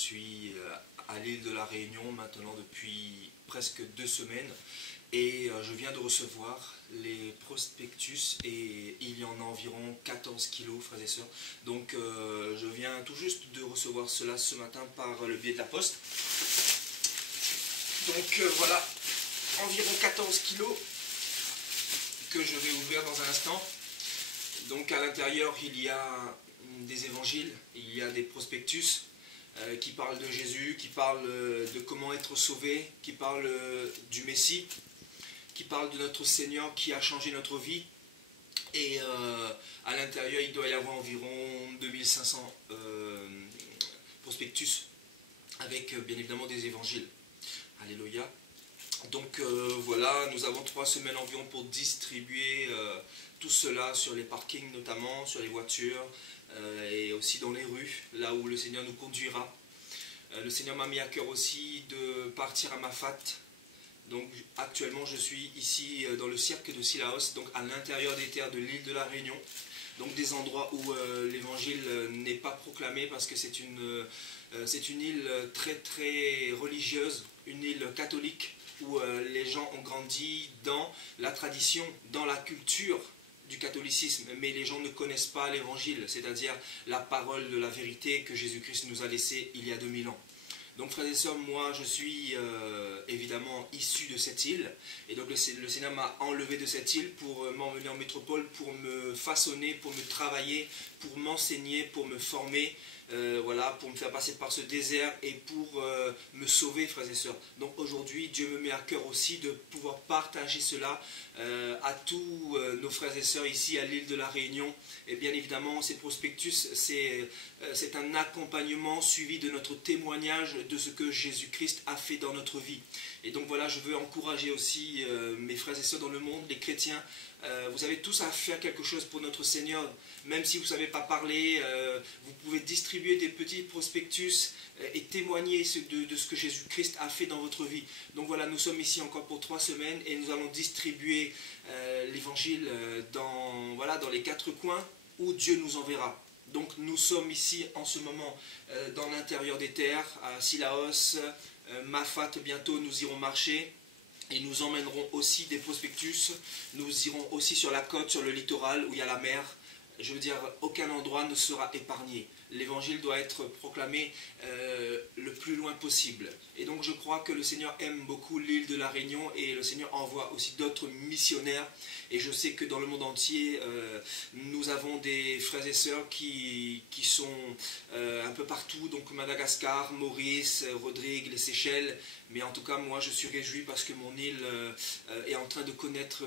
suis à l'île de la Réunion maintenant depuis presque 2 semaines et je viens de recevoir les prospectus et il y en a environ 14 kilos, frères et sœurs. Donc je viens tout juste de recevoir cela ce matin par le biais de la poste. Donc voilà, environ 14 kilos que je vais ouvrir dans un instant. Donc à l'intérieur il y a des évangiles, il y a des prospectus qui parlent de Jésus, qui parlent de comment être sauvé, qui parlent du Messie, qui parlent de notre Seigneur qui a changé notre vie. Et à l'intérieur il doit y avoir environ 2500 prospectus avec bien évidemment des évangiles. Alléluia. Donc voilà, nous avons 3 semaines environ pour distribuer tout cela sur les parkings notamment, sur les voitures et aussi dans les rues, là où le Seigneur nous conduira. Le Seigneur m'a mis à cœur aussi de partir à Mafat. Donc actuellement je suis ici dans le cirque de Sillaos, donc à l'intérieur des terres de l'île de la Réunion. Donc des endroits où l'évangile n'est pas proclamé parce que c'est une île très très religieuse, une île catholique où les gens ont grandi dans la tradition, dans la culture du catholicisme, mais les gens ne connaissent pas l'évangile, c'est-à-dire la parole de la vérité que Jésus-Christ nous a laissée il y a 2000 ans. Donc frères et sœurs, moi je suis évidemment issu de cette île, et donc le Seigneur m'a enlevé de cette île pour m'emmener en métropole, pour me façonner, pour me travailler, pour m'enseigner, pour me former, voilà, pour me faire passer par ce désert et pour me sauver, frères et sœurs. Donc aujourd'hui, Dieu me met à cœur aussi de pouvoir partager cela à tous nos frères et sœurs ici à l'île de la Réunion. Et bien évidemment, ces prospectus, c'est un accompagnement suivi de notre témoignage de ce que Jésus-Christ a fait dans notre vie. Et donc voilà, je veux encourager aussi mes frères et sœurs dans le monde, les chrétiens. Vous avez tous à faire quelque chose pour notre Seigneur. Même si vous ne savez pas parler, vous pouvez distribuer des petits prospectus et témoigner de ce que Jésus-Christ a fait dans votre vie. Donc voilà, nous sommes ici encore pour 3 semaines et nous allons distribuer l'évangile dans les 4 coins où Dieu nous enverra. Donc nous sommes ici en ce moment dans l'intérieur des terres, à Sillaos, Mafat, bientôt nous irons marcher. Et nous emmènerons aussi des prospectus, nous irons aussi sur la côte, sur le littoral où il y a la mer. Je veux dire, aucun endroit ne sera épargné. L'évangile doit être proclamé le plus loin possible. Et donc je crois que le Seigneur aime beaucoup l'île de la Réunion et le Seigneur envoie aussi d'autres missionnaires. Et je sais que dans le monde entier, nous avons des frères et sœurs qui sont un peu partout. Donc Madagascar, Maurice, Rodrigue, les Seychelles. Mais en tout cas, moi je suis réjoui parce que mon île est en train de connaître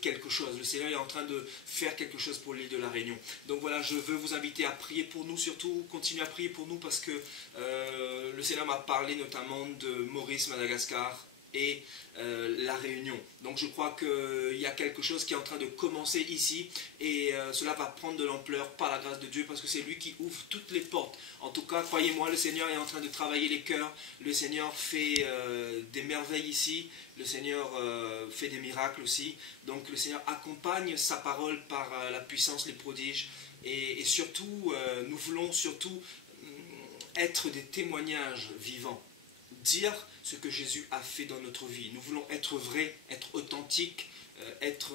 quelque chose. Le Seigneur est en train de faire quelque chose pour l'île de la Réunion. Donc voilà, je veux vous inviter à prier pour nous, surtout continuer à prier pour nous parce que le Seigneur m'a parlé notamment de Maurice, Madagascar et la Réunion. Donc je crois qu'il y a quelque chose qui est en train de commencer ici et cela va prendre de l'ampleur par la grâce de Dieu parce que c'est lui qui ouvre toutes les portes. En tout cas, croyez-moi, le Seigneur est en train de travailler les cœurs. Le Seigneur fait des merveilles ici. Le Seigneur fait des miracles aussi. Donc le Seigneur accompagne sa parole par la puissance, les prodiges. Et surtout, nous voulons surtout être des témoignages vivants. Dire ce que Jésus a fait dans notre vie. Nous voulons être vrais, être authentiques, être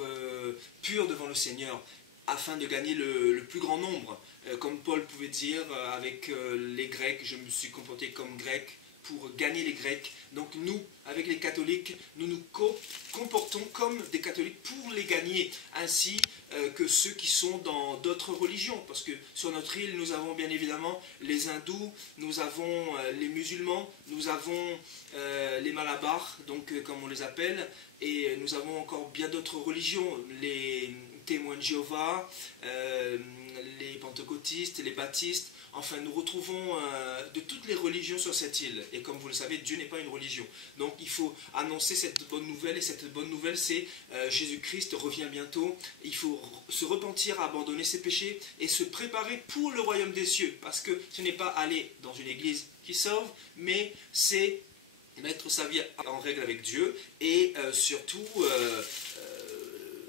purs devant le Seigneur afin de gagner le plus grand nombre. Comme Paul pouvait dire avec les Grecs, je me suis comporté comme grec pour gagner les Grecs. Donc nous, avec les catholiques, nous nous comportons comme des catholiques pour les gagner, ainsi que ceux qui sont dans d'autres religions. Parce que sur notre île, nous avons bien évidemment les hindous, nous avons les musulmans, nous avons les malabars, donc comme on les appelle, et nous avons encore bien d'autres religions, les témoins de Jéhovah, les pentecôtistes, les baptistes. Enfin, nous retrouvons de toutes les religions sur cette île. Et comme vous le savez, Dieu n'est pas une religion. Donc, il faut annoncer cette bonne nouvelle. Et cette bonne nouvelle, c'est Jésus-Christ revient bientôt. Il faut se repentir, abandonner ses péchés et se préparer pour le royaume des cieux. Parce que ce n'est pas aller dans une église qui sauve, mais c'est mettre sa vie en règle avec Dieu et surtout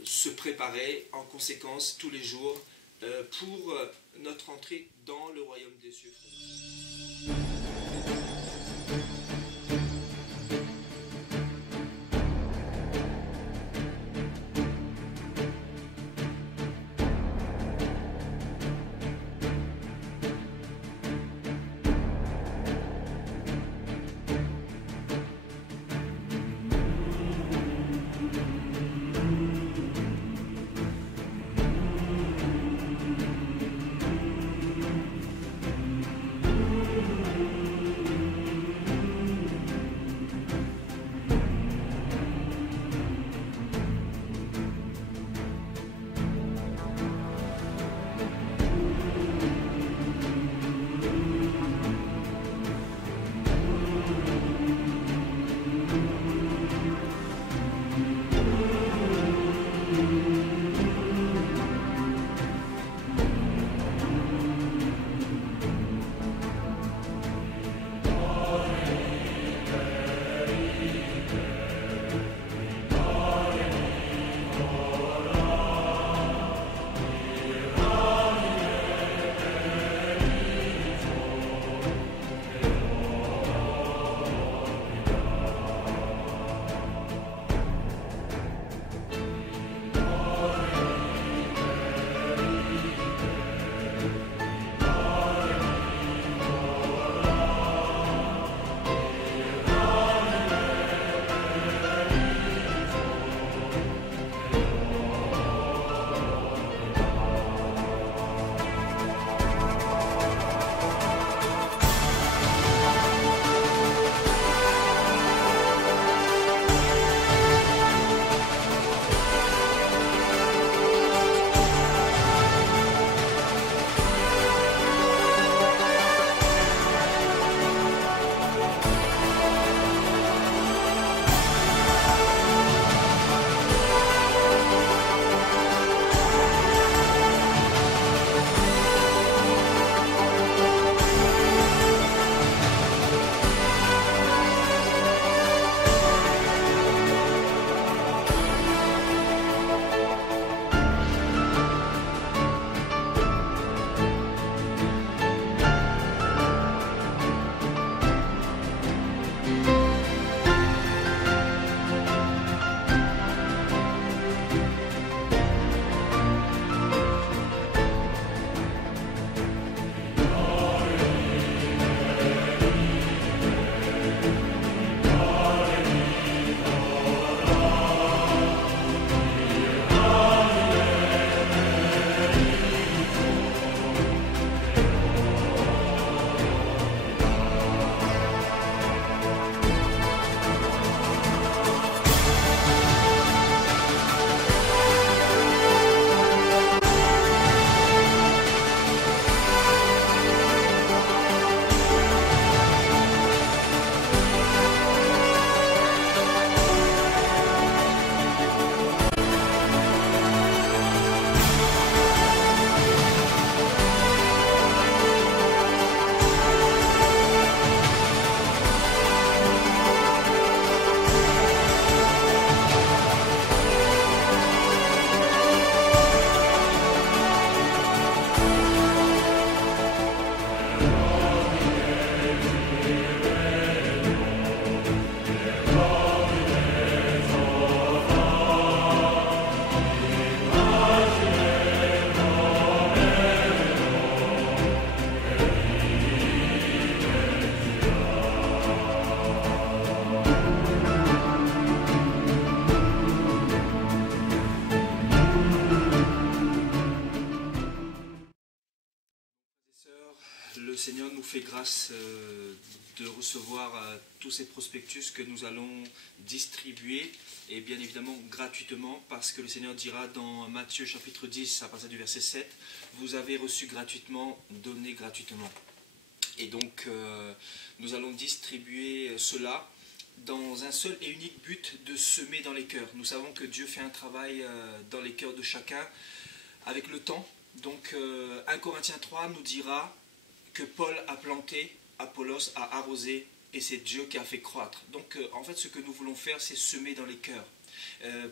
se préparer en conséquence tous les jours pour notre entrée dans le royaume des cieux. fait grâce de recevoir tous ces prospectus que nous allons distribuer, et bien évidemment gratuitement, parce que le Seigneur dira dans Matthieu chapitre 10 à partir du verset 7, vous avez reçu gratuitement, donnez gratuitement. Et donc nous allons distribuer cela dans un seul et unique but de semer dans les cœurs. Nous savons que Dieu fait un travail dans les cœurs de chacun avec le temps. Donc 1 Corinthiens 3 nous dira que Paul a planté, Apollos a arrosé, et c'est Dieu qui a fait croître. Donc en fait ce que nous voulons faire, c'est semer dans les cœurs,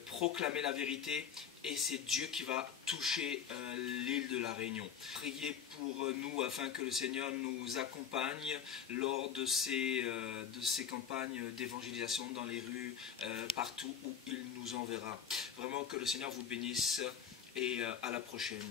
proclamer la vérité, et c'est Dieu qui va toucher l'île de la Réunion. Priez pour nous afin que le Seigneur nous accompagne lors de ces campagnes d'évangélisation dans les rues, partout où il nous enverra. Vraiment que le Seigneur vous bénisse, et à la prochaine.